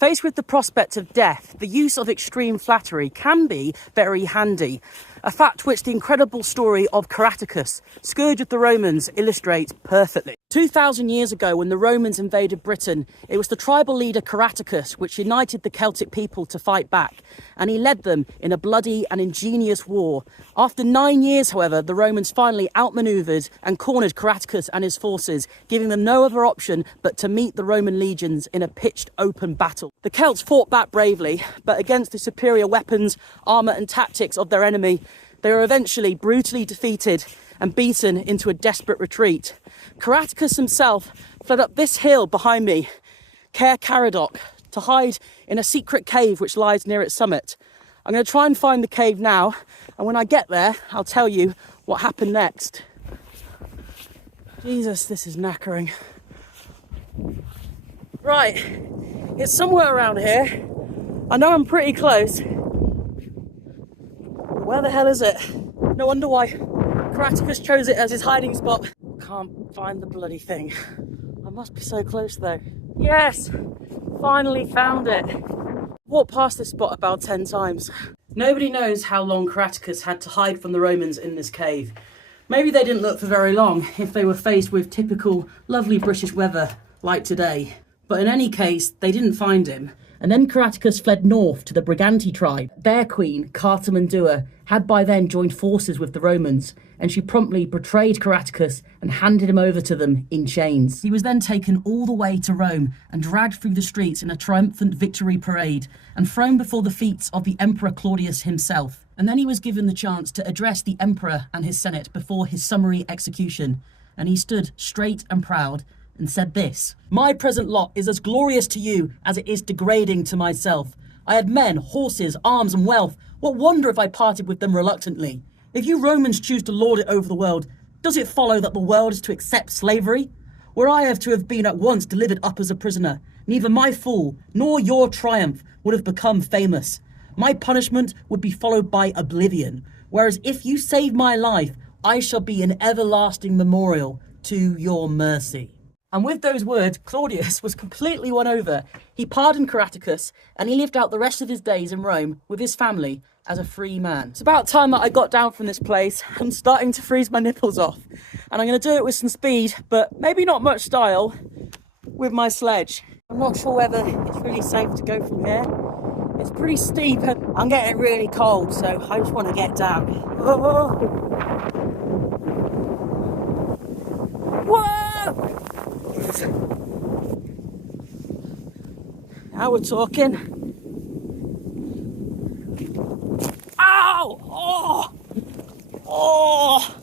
Faced with the prospect of death, the use of extreme flattery can be very handy. A fact which the incredible story of Caratacus, Scourge of the Romans, illustrates perfectly. 2,000 years ago, when the Romans invaded Britain, it was the tribal leader Caratacus which united the Celtic people to fight back, and he led them in a bloody and ingenious war. After 9 years, however, the Romans finally outmanoeuvred and cornered Caratacus and his forces, giving them no other option but to meet the Roman legions in a pitched open battle. The Celts fought back bravely, but against the superior weapons, armour and tactics of their enemy, they were eventually brutally defeated and beaten into a desperate retreat. Caratacus himself fled up this hill behind me, Caratacus, to hide in a secret cave which lies near its summit. I'm going to try and find the cave now, and when I get there, I'll tell you what happened next. Jesus, this is knackering. Right, it's somewhere around here. I know I'm pretty close. Where the hell is it? No wonder why Caratacus chose it as his hiding spot. Can't find the bloody thing. I must be so close though. Yes! Finally found it. Walked past this spot about 10 times. Nobody knows how long Caratacus had to hide from the Romans in this cave. Maybe they didn't look for very long if they were faced with typical lovely British weather like today. But in any case, they didn't find him. And then Caratacus fled north to the Briganti tribe. Their queen, Cartamandua, had by then joined forces with the Romans, and she promptly betrayed Caratacus and handed him over to them in chains. He was then taken all the way to Rome and dragged through the streets in a triumphant victory parade and thrown before the feet of the Emperor Claudius himself. And then he was given the chance to address the Emperor and his Senate before his summary execution. And he stood straight and proud and said this: "My present lot is as glorious to you as it is degrading to myself. I had men, horses, arms and wealth. What wonder if I parted with them reluctantly? If you Romans choose to lord it over the world, does it follow that the world is to accept slavery? Were I to have been at once delivered up as a prisoner, neither my fall nor your triumph would have become famous. My punishment would be followed by oblivion, whereas if you save my life, I shall be an everlasting memorial to your mercy." And with those words, Claudius was completely won over. He pardoned Caratacus, and he lived out the rest of his days in Rome with his family as a free man. It's about time that I got down from this place. I'm starting to freeze my nipples off. And I'm going to do it with some speed, but maybe not much style, with my sledge. I'm not sure whether it's really safe to go from here. It's pretty steep, and I'm getting really cold, so I just want to get down. Whoa! Now we're talking. Ow! Oh! Oh!